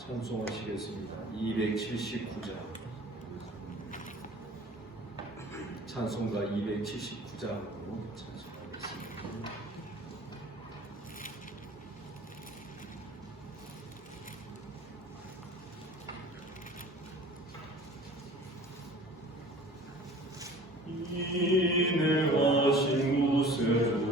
찬송하시겠습니다. 279장 찬송가 279장으로 찬송하겠습니다. 인내하신 곳에로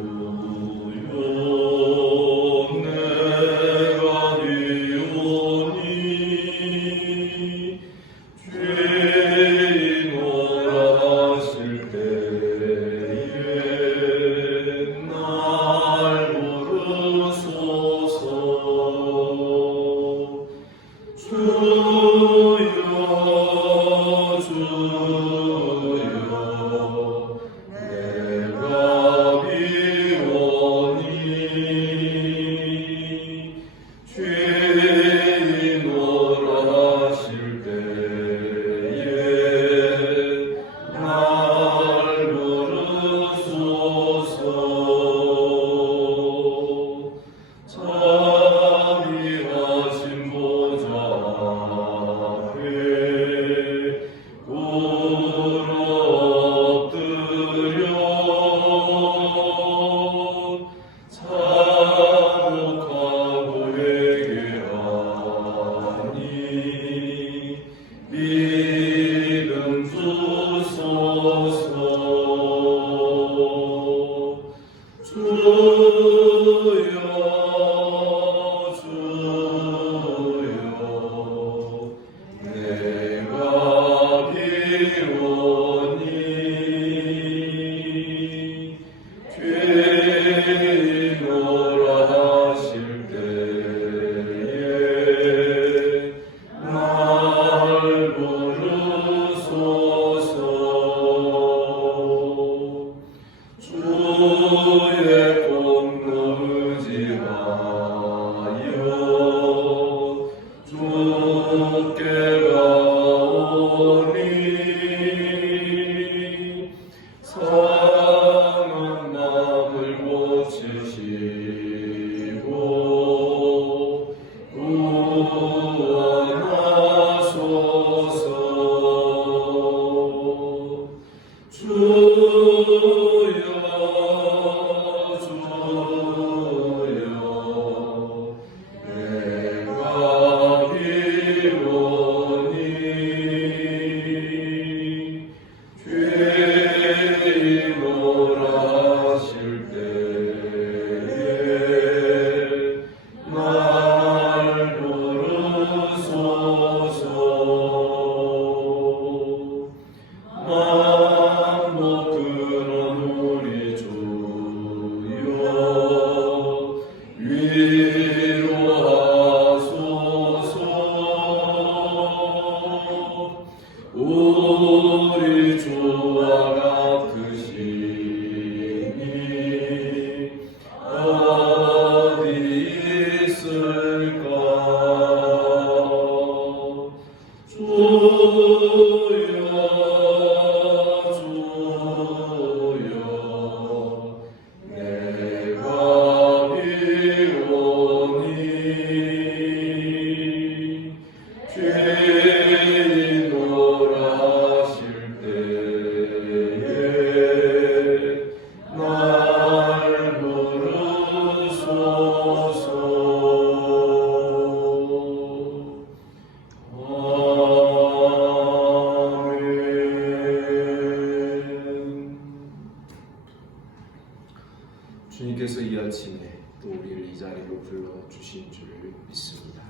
주님께서 이 아침에 또 우리를 이 자리로 불러주신 줄 믿습니다.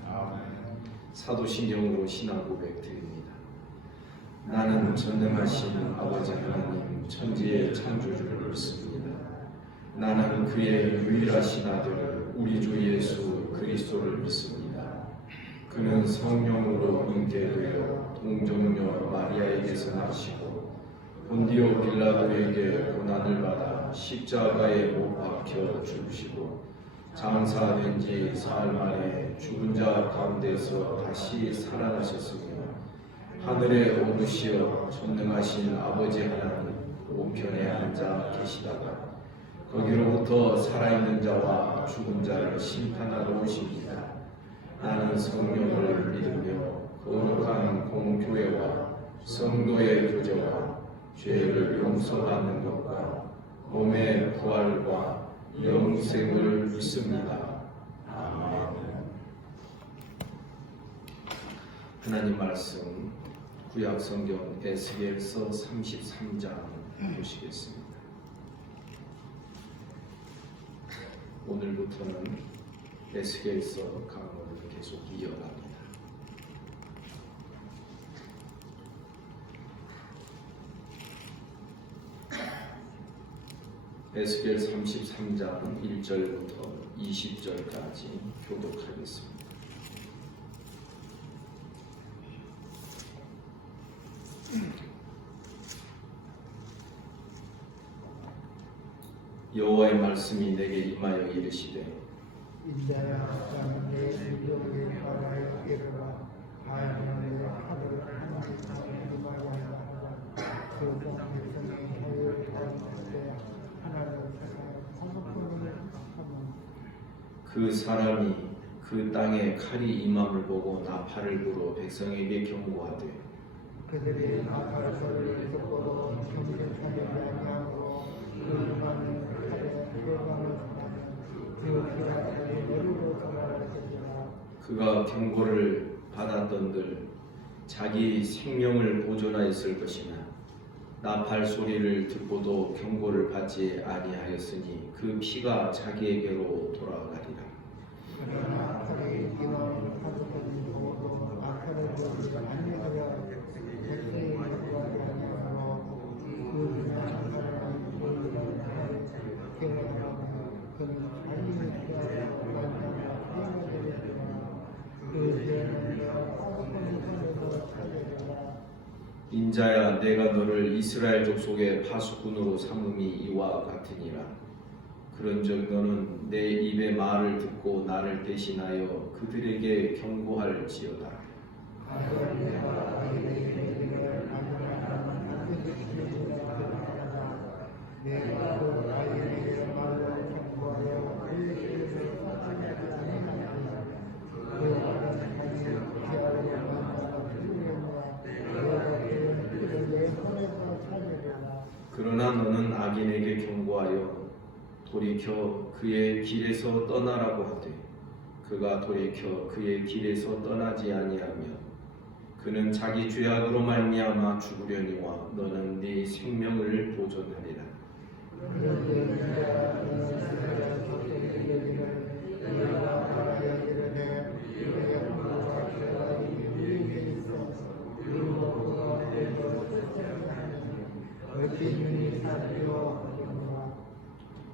사도신경으로 신앙 고백 드립니다. 나는 전능하신 아버지 하나님 천지의 창조주를 믿습니다. 나는 그의 유일하신 아들 우리 주 예수 그리스도를 믿습니다. 그는 성령으로 잉태되어 동정녀 마리아에게서 나시고 본디오 빌라도에게 고난을 받아 십자가에 못 박혀 죽으시고 장사된 지 사흘 만에 죽은 자 가운데서 다시 살아나셨으며 하늘에 오르시어 전능하신 아버지 하나님 오편에 앉아 계시다가 거기로부터 살아있는 자와 죽은 자를 심판하러 오십니다. 나는 성령을 믿으며 거룩한 공교회와 성도의 교제와 죄를 용서받는 것과 몸의 부활과 영생을 믿습니다. 아멘. 하나님 말씀 구약 성경 에스겔서 33장 보시겠습니다. 오늘부터는 에스겔서 강론을 계속 이어갑니다. 에스겔 33장 1절부터 20절까지 교독하겠습니다. 여호와의 말씀이 내게 임하여 이르시되 인자야 나는 내 민족의 바라에 이르라 하나님의 하늘을 하나님의 임하여 하라 그 백성의 해를 가운데 하나를 사사건을 하면 그 사람이 그 땅에 칼이 임함을 보고 나팔을 불어 백성에게 경고하되 그들이 나팔 소리를 듣고도 경계하지 아니하므로 그 많은 칼에 해방을 받는 그 기라들이 머리로 돌아가시리라. 그가 경고를 받았던들 자기 생명을 보존하였을 것이나 나팔 소리를 듣고도 경고를 받지 아니하였으니 그 피가 자기에게로 돌아가리라. 그러나 칼이 임함을 가득히 보고도 나팔을 들지 아니하여 백성이 구하지 아니하므로 그 지나간 사람은 보이는 칼에 깨어나며 그는 자기의 피하고 난장과 피하게 되리라. 그 죄는 사사건의 손에서 찾으리라. 인자야 내가 너를 이스라엘 족속의 파수꾼으로 삼음이 이와 같으니라. 그런즉 너는 내 입의 말을 듣고 나를 대신하여 그들에게 경고할지어다. 내가 그 아이에게 말로 경고하여 그 일을 사하지 아니하리라. 그 말은 자기 피하고 만나서 풀리겠노라. 내가 그의 피를 내 손에서 찾으리라. 그러나 너는 악인에게 경고하여 돌이켜 그의 길에서 떠나라고 하되 그가 돌이켜 그의 길에서 떠나지 아니하면 그는 자기 죄악으로 말미암아 죽으려니와 너는 네 생명을 보존하리라.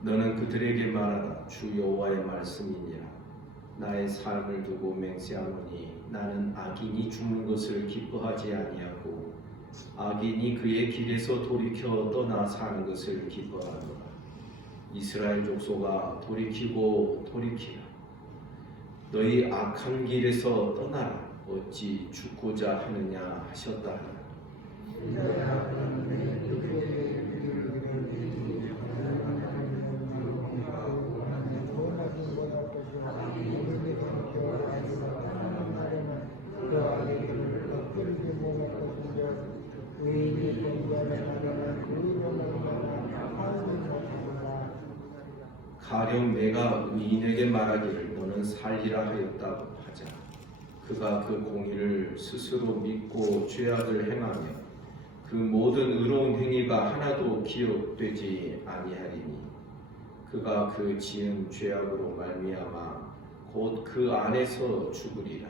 너는 그들에게 말하라. 주 여호와의 말씀이니라. 나의 삶을 두고 맹세하노니 나는 악인이 죽는 것을 기뻐하지 아니하고 악인이 그의 길에서 돌이켜 떠나 사는 것을 기뻐하노라. 이스라엘 족속아 돌이키고 돌이키라. 너희 악한 길에서 떠나라. 어찌 죽고자 하느냐 하셨다. 가령 내가 의인에게 말하기를 너는 살리라 하였다고 하자. 그가 그 공의를 스스로 믿고 죄악을 행하며 그 모든 의로운 행위가 하나도 기억되지 아니하리니 그가 그 지은 죄악으로 말미암아 곧 그 안에서 죽으리라.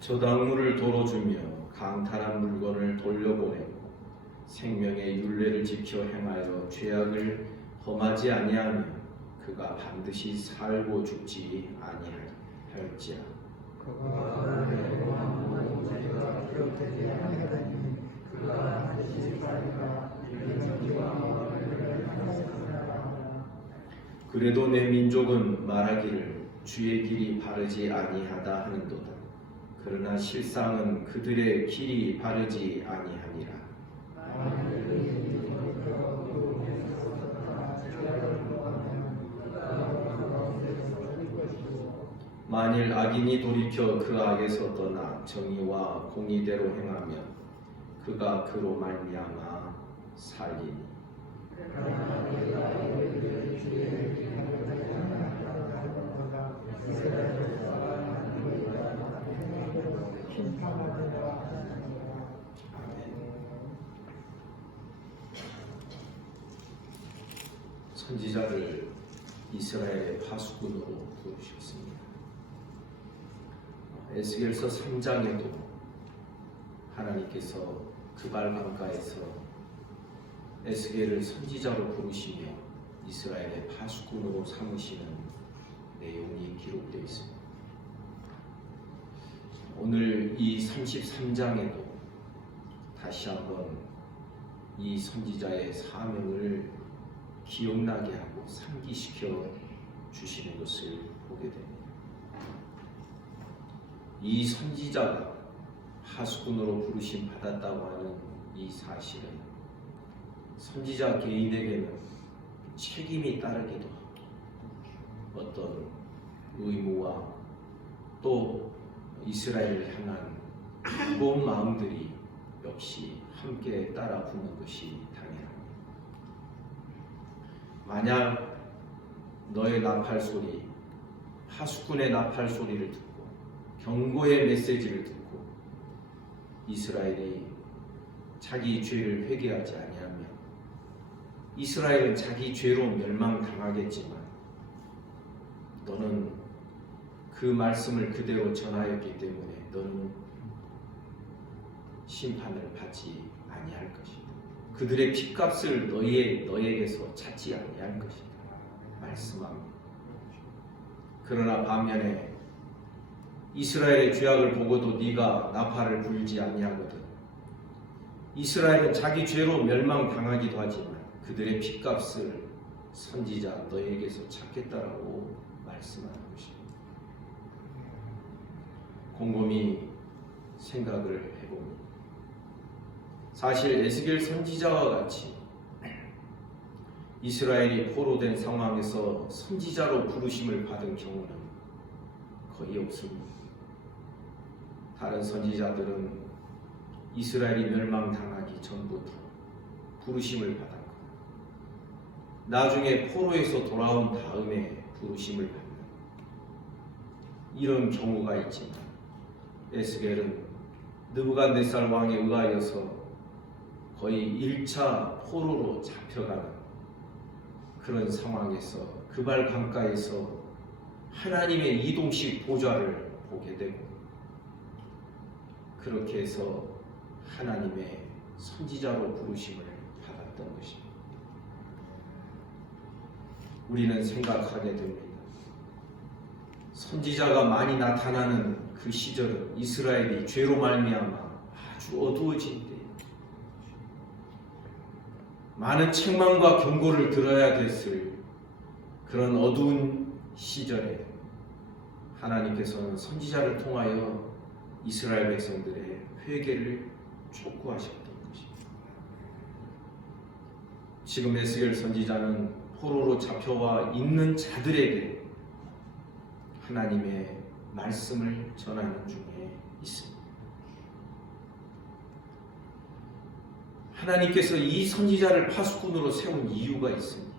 저당물을 도로 주며 강탈한 물건을 돌려보내고 생명의 율례를 지켜 행하여 죄악을 범하지 아니하며 그가 반드시 살고 죽지 아니할지라. 그래도 내 민족은 말하기를 주의 길이 바르지 아니하다 하는도다. 그러나 실상은 그들의 길이 바르지 아니하니라. 만일 악인이 돌이켜 그 악에서 떠나 정의와 공의대로 행하면 그가 그로 말미암아 살리니. 선지자를 이스라엘의 파수꾼으로 부르셨습니다. 에스겔서 3장에도 하나님께서 그발 강가에서 에스겔을 선지자로 부르시며 이스라엘의 파수꾼으로 삼으시는 내용이 기록되어 있습니다. 오늘 이 33장에도 다시 한번 이 선지자의 사명을 기억나게 하고 상기시켜 주시는 것을 보게 됩니다. 이 선지자가 파수꾼으로 부르심 받았다고 하는 이 사실은 선지자 개인에게는 책임이 따르기도 하고 어떤 의무와 또 이스라엘을 향한 무거운 마음들이 역시 함께 따라 붙는 것이 당연합니다. 만약 너의 나팔 소리, 파수꾼의 나팔 소리를 듣고 경고의 메시지를 듣고 이스라엘이 자기 죄를 회개하지 아니하면 이스라엘은 자기 죄로 멸망당하겠지만 너는 그 말씀을 그대로 전하였기 때문에 너는 심판을 받지 아니할 것이다. 그들의 핏값을 너에게서 찾지 아니할 것이다. 말씀합니다. 그러나 반면에 이스라엘의 죄악을 보고도 네가 나팔을 불지 아니하거든. 이스라엘은 자기 죄로 멸망당하기도 하지만 그들의 핏값을 선지자 너에게서 찾겠다라고 말씀하는 것입니다. 곰곰이 생각을 해봅니다. 사실 에스겔 선지자와 같이 이스라엘이 포로된 상황에서 선지자로 부르심을 받은 경우는 거의 없습니다. 다른 선지자들은 이스라엘이 멸망당하기 전부터 부르심을 받았고 나중에 포로에서 돌아온 다음에 부르심을 받는 이런 경우가 있지만 에스겔은 느부갓네살 왕에 의하여서 거의 1차 포로로 잡혀가는 그런 상황에서 그발 강가에서 하나님의 이동식 보좌를 보게 되고 그렇게 해서 하나님의 선지자로 부르심을 받았던 것입니다. 우리는 생각하게 됩니다. 선지자가 많이 나타나는 그 시절은 이스라엘이 죄로 말미암아 아주 어두워진 때입니다. 많은 책망과 경고를 들어야 됐을 그런 어두운 시절에 하나님께서는 선지자를 통하여 이스라엘 백성들의 회개를 촉구하셨던 것입니다. 지금 에스겔 선지자는 포로로 잡혀와 있는 자들에게 하나님의 말씀을 전하는 중에 있습니다. 하나님께서 이 선지자를 파수꾼으로 세운 이유가 있습니다.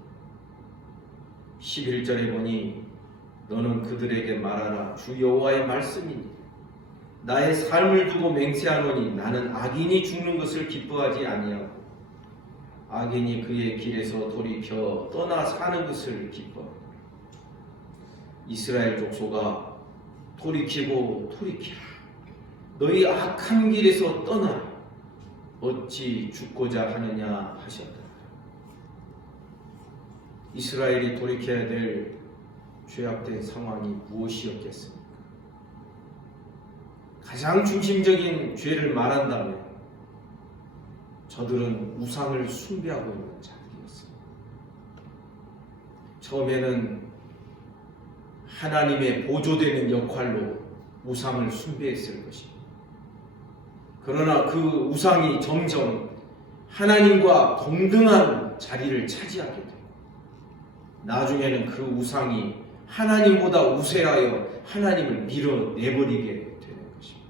11절에 보니 너는 그들에게 말하라. 주 여호와의 말씀이니 나의 삶을 두고 맹세하노니 나는 악인이 죽는 것을 기뻐하지 아니하고 악인이 그의 길에서 돌이켜 떠나 사는 것을 기뻐하고 이스라엘 족속아 돌이키고 돌이키라. 너희 악한 길에서 떠나 어찌 죽고자 하느냐 하셨다. 이스라엘이 돌이켜야 될 죄악된 상황이 무엇이었겠습니까? 가장 중심적인 죄를 말한다면 저들은 우상을 숭배하고 있는 자들이었습니다. 처음에는 하나님의 보조되는 역할로 우상을 숭배했을 것입니다. 그러나 그 우상이 점점 하나님과 동등한 자리를 차지하게 되고 나중에는 그 우상이 하나님보다 우세하여 하나님을 밀어내버리게 되는 것입니다.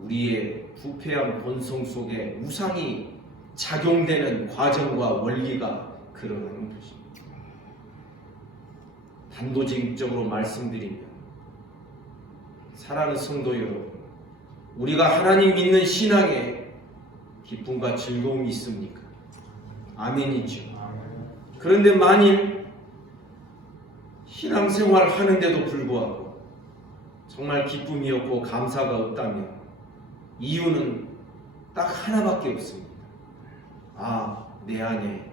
우리의 부패한 본성 속에 우상이 작용되는 과정과 원리가 그러한 것입니다. 단도직입적으로 말씀드리면 사랑하는 성도 여러분, 우리가 하나님 믿는 신앙에 기쁨과 즐거움이 있습니까? 아멘이죠. 그런데 만일 신앙생활 하는데도 불구하고 정말 기쁨이 없고 감사가 없다면 이유는 딱 하나밖에 없습니다. 내 안에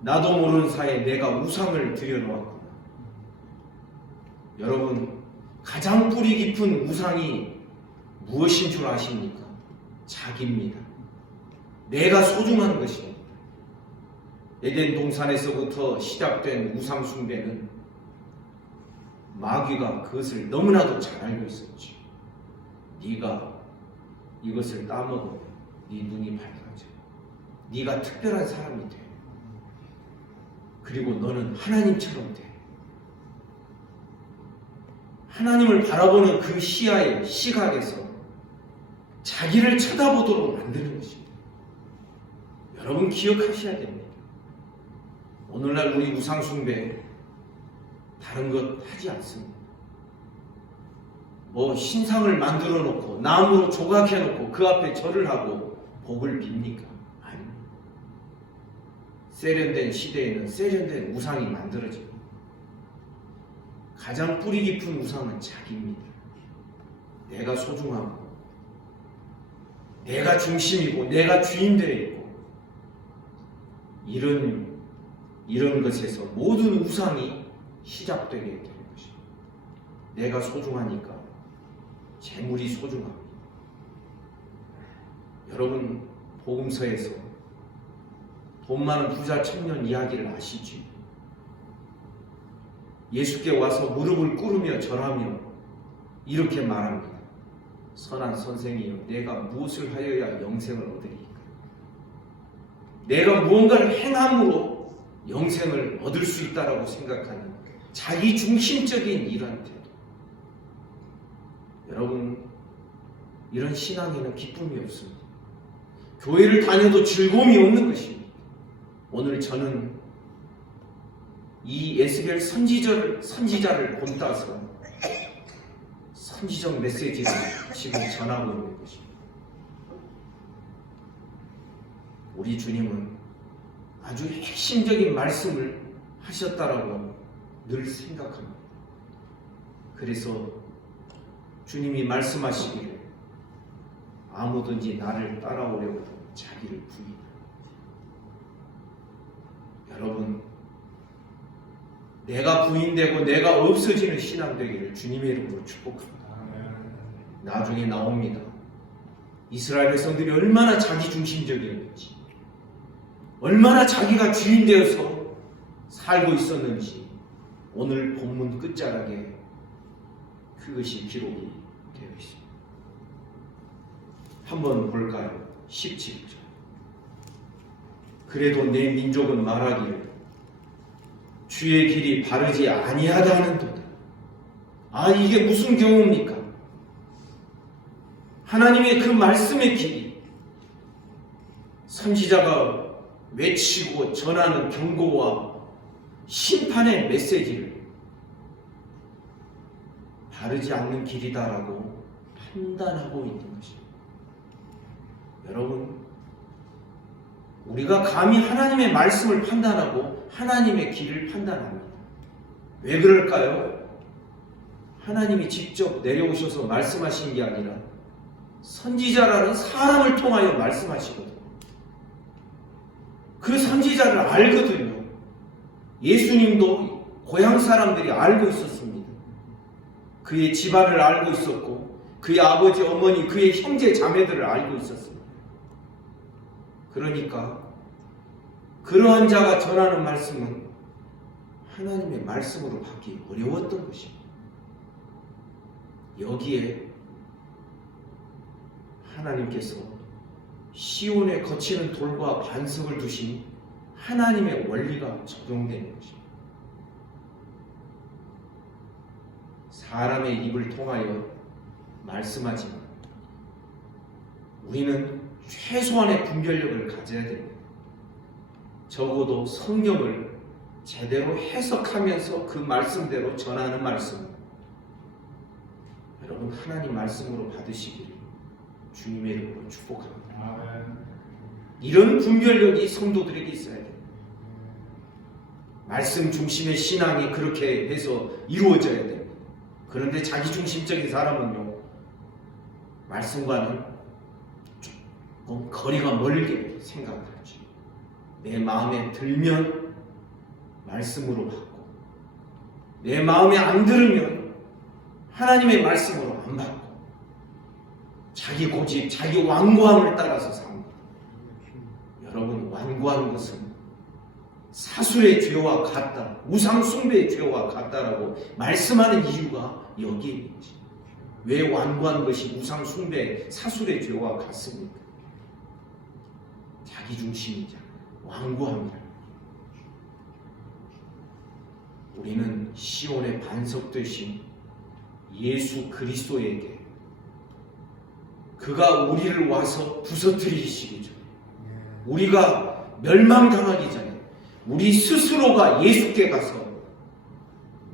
나도 모르는 사이에 내가 우상을 들여놓았구나. 여러분, 가장 뿌리 깊은 우상이 무엇인 줄 아십니까? 자기입니다. 내가 소중한 것입니다. 에덴 동산에서부터 시작된 우상 숭배는 마귀가 그것을 너무나도 잘 알고 있었죠. 네가 이것을 따먹으면 네 눈이 밝아져. 네가 특별한 사람이 돼. 그리고 너는 하나님처럼 돼. 하나님을 바라보는 그 시야의 시각에서 자기를 쳐다보도록 만드는 것입니다. 여러분 기억하셔야 됩니다. 오늘날 우리 우상 숭배 다른 것 하지 않습니다. 신상을 만들어 놓고 나무로 조각해 놓고 그 앞에 절을 하고 복을 빕니까? 아닙니다. 세련된 시대에는 세련된 우상이 만들어집니다. 가장 뿌리 깊은 우상은 자기입니다. 내가 소중하고 내가 중심이고 내가 주인되어 있고 이런 것에서 모든 우상이 시작되게 되는 것입니다. 내가 소중하니까 재물이 소중합니다. 여러분 복음서에서 돈 많은 부자 청년 이야기를 아시죠? 예수께 와서 무릎을 꿇으며 절하며 이렇게 말합니다. 선한 선생이여, 내가 무엇을 하여야 영생을 얻으리까? 내가 무언가를 행함으로 영생을 얻을 수 있다라고 생각하는 자기 중심적인 이런 태도. 여러분, 이런 신앙에는 기쁨이 없습니다. 교회를 다녀도 즐거움이 없는 것입니다. 오늘 저는 이 에스겔 선지자를 본따서 선지적 메시지를 지금 전하고 있는 것입니다. 우리 주님은 아주 핵심적인 말씀을 하셨다라고 늘 생각합니다. 그래서 주님이 말씀하시기를 아무든지 나를 따라오려거든 자기를 부인하라. 여러분, 내가 부인되고 내가 없어지는 신앙 되기를 주님의 이름으로 축복합니다. 나중에 나옵니다. 이스라엘 백성들이 얼마나 자기중심적이었는지, 얼마나 자기가 주인 되어서 살고 있었는지 오늘 본문 끝자락에 그것이 기록이 되어 있습니다. 한번 볼까요? 17절. 그래도 내 민족은 말하기를 주의 길이 바르지 아니하다 하는도다. 이게 무슨 경우입니까? 하나님의 그 말씀의 길이 선지자가 외치고 전하는 경고와 심판의 메시지를 바르지 않는 길이다라고 판단하고 있는 것입니다. 여러분, 우리가 감히 하나님의 말씀을 판단하고 하나님의 길을 판단합니다. 왜 그럴까요? 하나님이 직접 내려오셔서 말씀하신 게 아니라 선지자라는 사람을 통하여 말씀하시거든요. 그 선지자를 알거든요. 예수님도 고향 사람들이 알고 있었습니다. 그의 집안을 알고 있었고 그의 아버지, 어머니, 그의 형제, 자매들을 알고 있었습니다. 그러니까 그러한 자가 전하는 말씀은 하나님의 말씀으로 받기 어려웠던 것입니다. 여기에 하나님께서 시온에 거치는 돌과 반석을 두신 하나님의 원리가 적용되는 것입니다. 사람의 입을 통하여 말씀하지만 우리는 최소한의 분별력을 가져야 됩니다. 적어도 성경을 제대로 해석하면서 그 말씀대로 전하는 말씀, 여러분 하나님 말씀으로 받으시기를 주님의 이름으로 축복합니다. 이런 분별력이 성도들에게 있어야 돼요. 말씀 중심의 신앙이 그렇게 해서 이루어져야 돼요. 그런데 자기중심적인 사람은요, 말씀과는 조금 거리가 멀게 생각을 하죠. 내 마음에 들면 말씀으로 받고, 내 마음에 안 들으면 하나님의 말씀으로 안 받고, 자기 고집, 자기 완고함을 따라서 삽니다. 여러분, 완고한 것은 사술의 죄와 같다, 우상 숭배의 죄와 같다라고 말씀하는 이유가 여기에 있지. 왜 완고한 것이 우상 숭배, 사술의 죄와 같습니까? 자기 중심이자 완고함이라. 우리는 시온의 반석 되신 예수 그리스도에게 그가 우리를 와서 부서뜨리시기 전에, 우리가 멸망당하기 전에 우리 스스로가 예수께 가서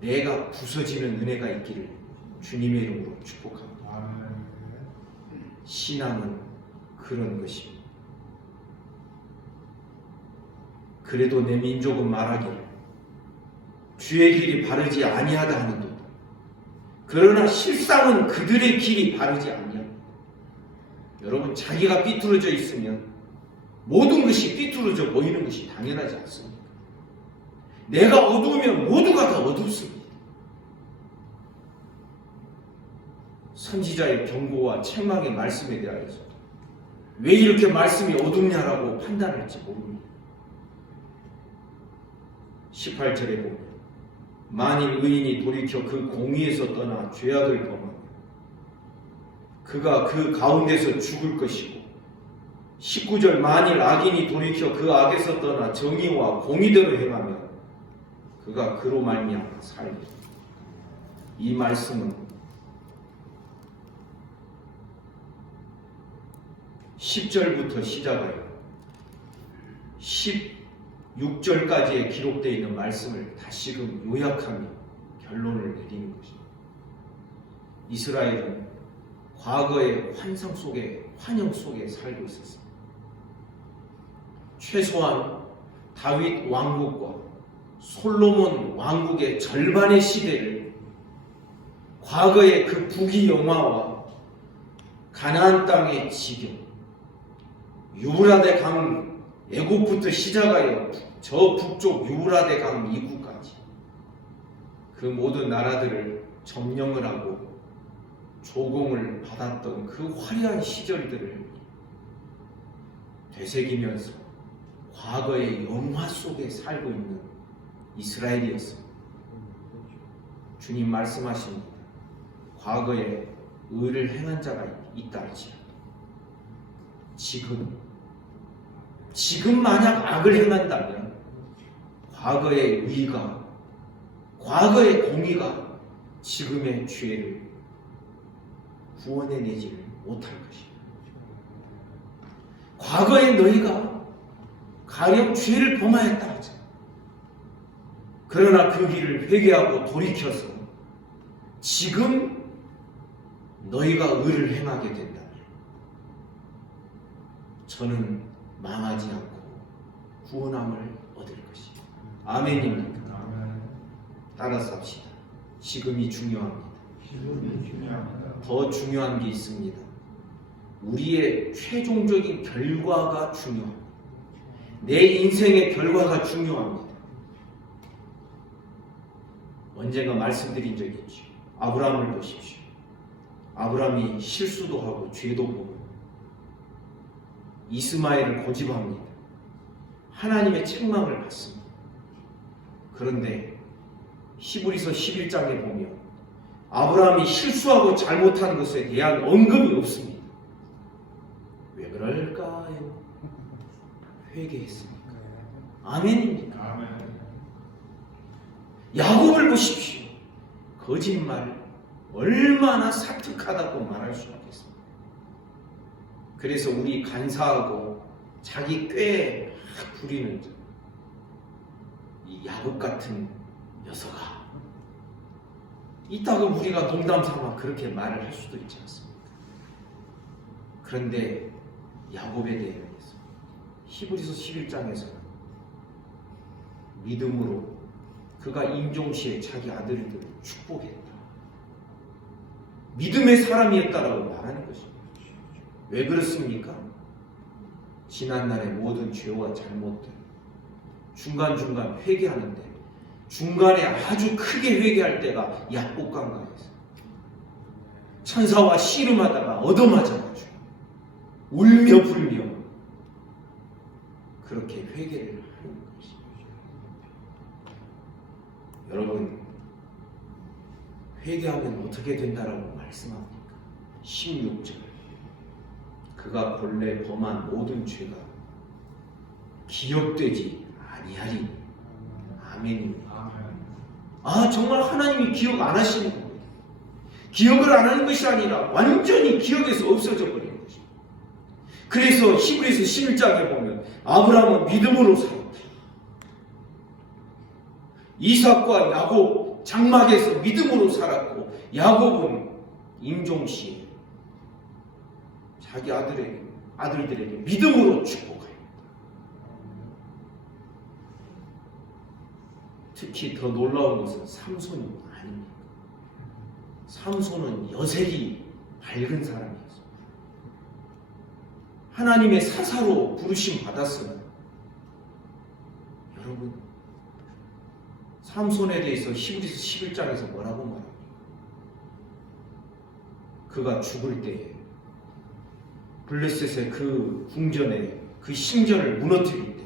내가 부서지는 은혜가 있기를 주님의 이름으로 축복합니다. 신앙은 그런 것입니다. 그래도 내 민족은 말하기를 주의 길이 바르지 아니하다 하는도다. 그러나 실상은 그들의 길이 바르지 아니하다. 여러분, 자기가 삐뚤어져 있으면 모든 것이 삐뚤어져 보이는 것이 당연하지 않습니까? 내가 어두우면 모두가 다 어둡습니다. 선지자의 경고와 책망의 말씀에 대하여서 왜 이렇게 말씀이 어둡냐라고 판단할지 모릅니다. 18절에 보면 만일 의인이 돌이켜 그 공의에서 떠나 죄악을 범하면 그가 그 가운데서 죽을 것이고, 19절 만일 악인이 돌이켜 그 악에서 떠나 정의와 공의대로 행하면 그가 그로 말미암아 살리라. 이 말씀은 10절부터 시작하여 16절까지에 기록되어 있는 말씀을 다시금 요약하며 결론을 내리는 것입니다. 이스라엘은 과거의 환상 속에, 환영 속에 살고 있었습니다. 최소한 다윗 왕국과 솔로몬 왕국의 절반의 시대를 과거의 그 북이 영화와 가나안 땅의 지경, 유브라데 강 애굽부터 시작하여 저 북쪽 유브라데 강 이구까지 그 모든 나라들을 점령을 하고 조공을 받았던 그 화려한 시절들을 되새기면서 과거의 영화 속에 살고 있는 이스라엘이었습니다. 주님 말씀하십니다. 과거에 의를 행한 자가 있다 할지라도 지금 만약 악을 행한다면 과거의 의가, 과거의 공의가 지금의 죄를 구원해내지를 못할 것입니다. 과거에 너희가 가령 죄를 범하였다 하자. 그러나 그 길을 회개하고 돌이켜서 지금 너희가 의를 행하게 된다면 저는 망하지 않고 구원함을 얻을 것이다. 아멘입니까? 따라서 합시다. 지금이 중요합니다. 더 중요한 게 있습니다. 우리의 최종적인 결과가 중요합니다. 내 인생의 결과가 중요합니다. 언젠가 말씀드린 적이 있죠. 아브라함을 보십시오. 아브라함이 실수도 하고 죄도 보고 이스마엘을 고집합니다. 하나님의 책망을 받습니다. 그런데 히브리서 11장에 보면 아브라함이 실수하고 잘못한 것에 대한 언급이 없습니다. 왜 그럴까요? 회개했으니까. 아멘입니까? 아멘. 야곱을 보십시오. 거짓말 얼마나 사특하다고 말할 수 없겠습니까? 그래서 우리 간사하고 자기 꾀에 막 부리는 이 야곱 같은 녀석아, 이따가 우리가 농담 삼아 그렇게 말을 할 수도 있지 않습니까? 그런데 야곱에 대해서 히브리서 11장에서는 믿음으로 그가 임종시에 자기 아들들을 축복했다. 믿음의 사람이었다라고 말하는 것입니다. 왜 그렇습니까? 지난날의 모든 죄와 잘못들 중간중간 회개하는데 중간에 아주 크게 회개할 때가 약복강가에서 천사와 씨름하다가 얻어맞아가지고 울며 불며 그렇게 회개를 하는 것입니다. 여러분, 회개하면 어떻게 된다라고 말씀합니까? 16절, 그가 본래 범한 모든 죄가 기억되지 아니하리. 아멘입니다. 아, 정말 하나님이 기억 안 하시는 겁니다. 기억을 안 하는 것이 아니라 완전히 기억에서 없어져 버리는 것입니다. 그래서 히브리서 11장에 보면 아브라함은 믿음으로 살았다. 이삭과 야곱 장막에서 믿음으로 살았고, 야곱은 임종시에 자기 아들들에게 믿음으로 축복합니다. 특히 더 놀라운 것은 삼손이 아닙니다. 삼손은 여색이 밝은 사람이었습니다. 하나님의 사사로 부르심 받았으면, 여러분, 삼손에 대해서 히브리서 11장에서 뭐라고 말합니까? 그가 죽을 때 블레셋의 그 궁전에 그 신전을 무너뜨릴 때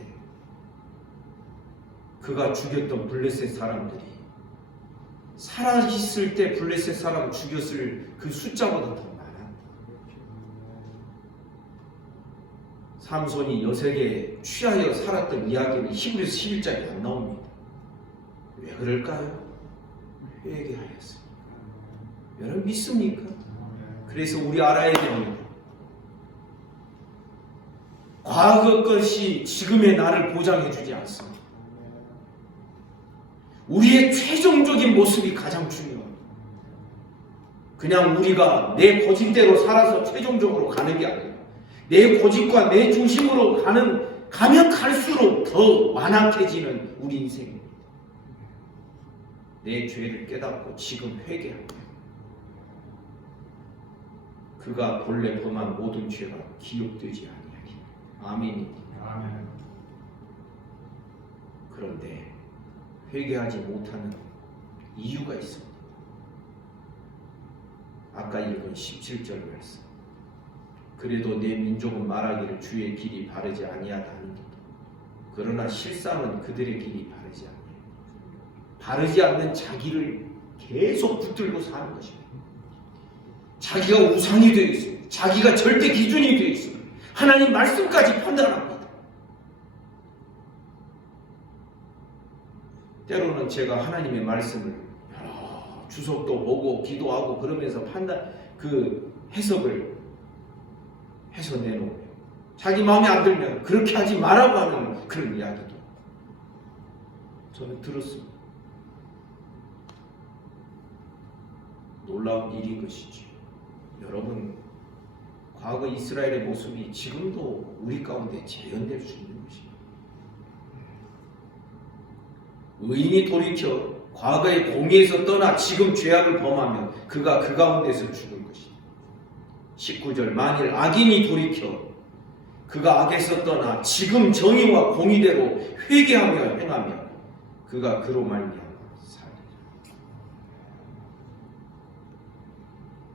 그가 죽였던 블레셋 사람들이 살아있을 때 블레셋 사람 죽였을 그 숫자보다 더 많아. 삼손이 여색에 취하여 살았던 이야기는 히브리서 11장에 안 나옵니다. 왜 그럴까요? 회개하였습니다. 여러분 믿습니까? 그래서 우리 알아야 됩니다. 과거 것이 지금의 나를 보장해 주지 않습니다. 우리의 최종적인 모습이 가장 중요합니다. 그냥 우리가 내 고집대로 살아서 최종적으로 가는 게 아니라 내 고집과 내 중심으로 가면 갈수록 더 완악해지는 우리 인생입니다. 내 죄를 깨닫고 지금 회개합니다. 그가 본래 범한 모든 죄가 기억되지 아니하리. 아멘입니다. 아멘. 그런데 회개하지 못하는 이유가 있습니다. 아까 읽은 17절 말씀. 그래도 내 민족은 말하기를 주의 길이 바르지 아니하다는 것. 그러나 실상은 그들의 길이 바르지 않아요. 바르지 않는 자기를 계속 붙들고 사는 것입니다. 자기가 우상이 되어 있습니다. 자기가 절대 기준이 되어 있습니다. 하나님 말씀까지 판단합니다. 때로는 제가 하나님의 말씀을 여러 주석도 보고 기도하고 그러면서 해석을 해서 내놓으면 자기 마음에 안 들면 그렇게 하지 말라고 하는 그런 이야기도 저는 들었습니다. 놀라운 일인 것이지. 여러분, 과거 이스라엘의 모습이 지금도 우리 가운데 재현될 수 있는 것입니다. 의인이 돌이켜 과거의 공의에서 떠나 지금 죄악을 범하면 그가 그 가운데서 죽을 것이다. 19절, 만일 악인이 돌이켜 그가 악에서 떠나 지금 정의와 공의대로 회개하며 행하면 그가 그로 말미암아 살리라.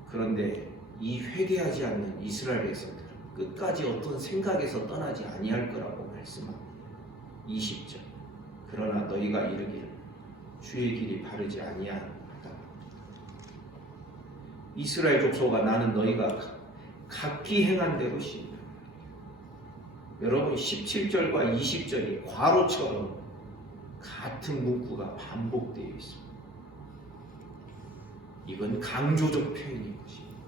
그런데 이 회개하지 않는 이스라엘 백성들은 끝까지 어떤 생각에서 떠나지 아니할 거라고 말씀합니다. 20절, 그러나 너희가 이르기를 주의 길이 바르지 아니하다. 이스라엘 족속아 나는 너희가 각기 행한 대로 씌우리라. 여러분 17절과 20절이 과로처럼 같은 문구가 반복되어 있습니다. 이건 강조적 표현인 것입니다.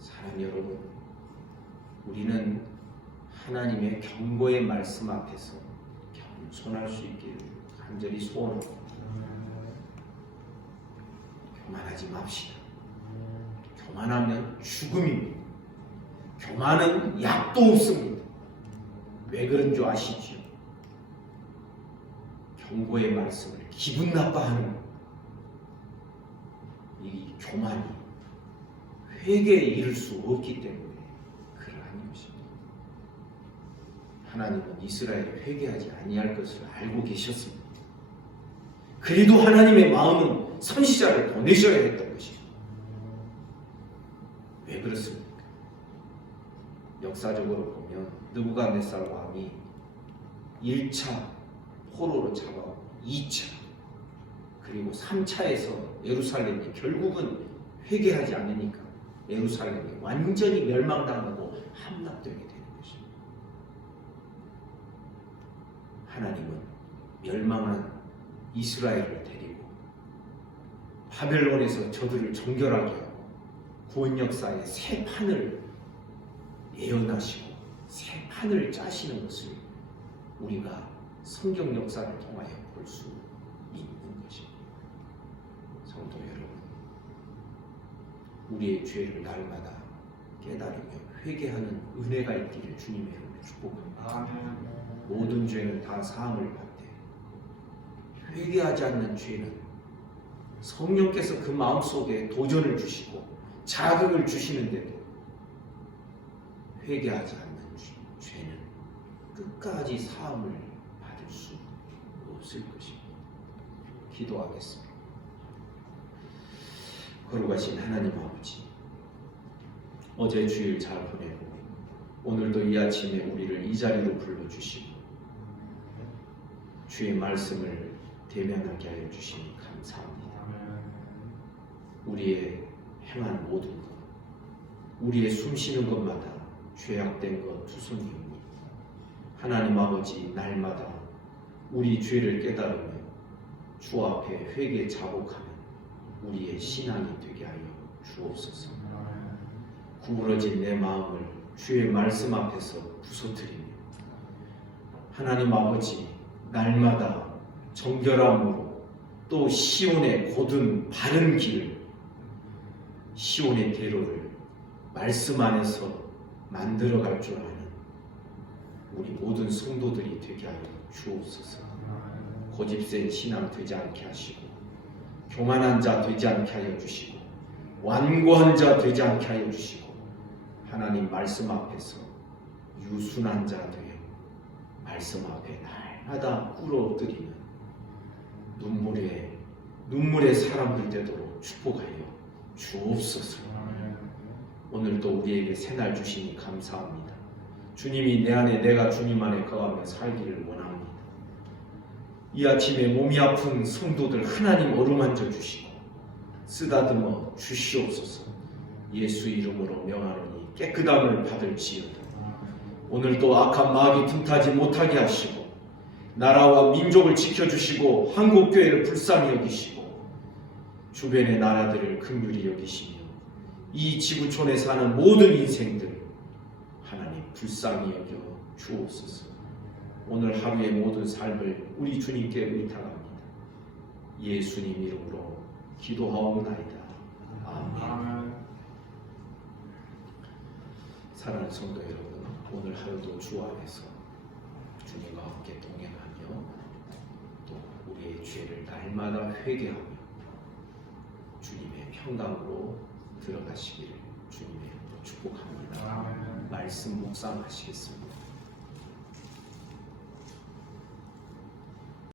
사랑 여러분, 우리는 하나님의 경고의 말씀 앞에서 겸손할 수 있기를 간절히 소원합니다. 교만하지 맙시다. 교만하면 죽음입니다. 교만은 약도 없습니다. 왜 그런 줄 아시지요? 경고의 말씀을 기분 나빠하는 이 교만이 회개에 이를 수 없기 때문에 그러한 것입니다. 하나님은 이스라엘이 회개하지 아니할 것을 알고 계셨습니다. 그래도 하나님의 마음은 선지자를 보내셔야 했던 것입니다. 왜 그렇습니까? 역사적으로 보면 느부갓네살 왕이 1차 포로로 잡아오고 2차 그리고 3차에서 예루살렘이 결국은 회개하지 않으니까 예루살렘이 완전히 멸망당하고 함락되게 되는 것입니다. 하나님은 멸망한 이스라엘을 데리고 바벨론에서 저들을 정결하게 하고 구원 역사의 새 판을 예언하시고 새 판을 짜시는 것을 우리가 성경 역사를 통하여 볼 수 있는 것입니다. 성도 여러분, 우리의 죄를 날마다 깨달으며 회개하는 은혜가 있기를 주님의 이름으로 축복합니다. 모든 죄는 다 사함을 받되 회개하지 않는 죄는 성령께서 그 마음속에 도전을 주시고 자극을 주시는데도 회개하지 않는 죄는 끝까지 사함을 받을 수 없을 것입니다. 기도하겠습니다. 거룩하신 하나님 아버지, 어제 주일 잘 보내고 오늘도 이 아침에 우리를 이 자리로 불러주시고 주의 말씀을 대면하게 하여 주시니 감사합니다. 우리의 행한 모든 것, 우리의 숨쉬는 것마다 죄악된 것 투성이오니 하나님 아버지, 날마다 우리 죄를 깨달으며 주 앞에 회개 자복하는 우리의 신앙이 되게 하여 주옵소서. 구부러진 내 마음을 주의 말씀 앞에서 부서뜨리며 하나님 아버지, 날마다 정결함으로 또 시온의 곧은 바른 길, 시온의 대로를 말씀 안에서 만들어갈 줄 아는 우리 모든 성도들이 되게 하여 주옵소서. 고집센 신앙 되지 않게 하시고 교만한 자 되지 않게 하여 주시고 완고한 자 되지 않게 하여 주시고 하나님 말씀 앞에서 유순한 자 되어 말씀 앞에 날마다 꿇어뜨리는 눈물의 사람들 되도록 축복하여 주옵소서. 오늘도 우리에게 새날 주시니 감사합니다. 주님이 내 안에, 내가 주님 안에 거하며 살기를 원합니다. 이 아침에 몸이 아픈 성도들 하나님 어루만져 주시고 쓰다듬어 주시옵소서. 예수 이름으로 명하노니 깨끗함을 받을지어다. 오늘도 악한 마귀 틈타지 못하게 하시고 나라와 민족을 지켜주시고 한국교회를 불쌍히 여기시고 주변의 나라들을 긍휼히 여기시며 이 지구촌에 사는 모든 인생들 하나님 불쌍히 여겨 주옵소서. 오늘 하루의 모든 삶을 우리 주님께 의탁합니다. 예수님 이름으로 기도하옵나이다. 아멘. 사랑하는 성도 여러분, 오늘 하루도 주 안에서 주님과 함께 동행하며 또 우리의 죄를 날마다 회개하며 주님의 평강으로 들어가시기를 주님의 이름으로 축복합니다. 말씀 묵상하시겠습니다.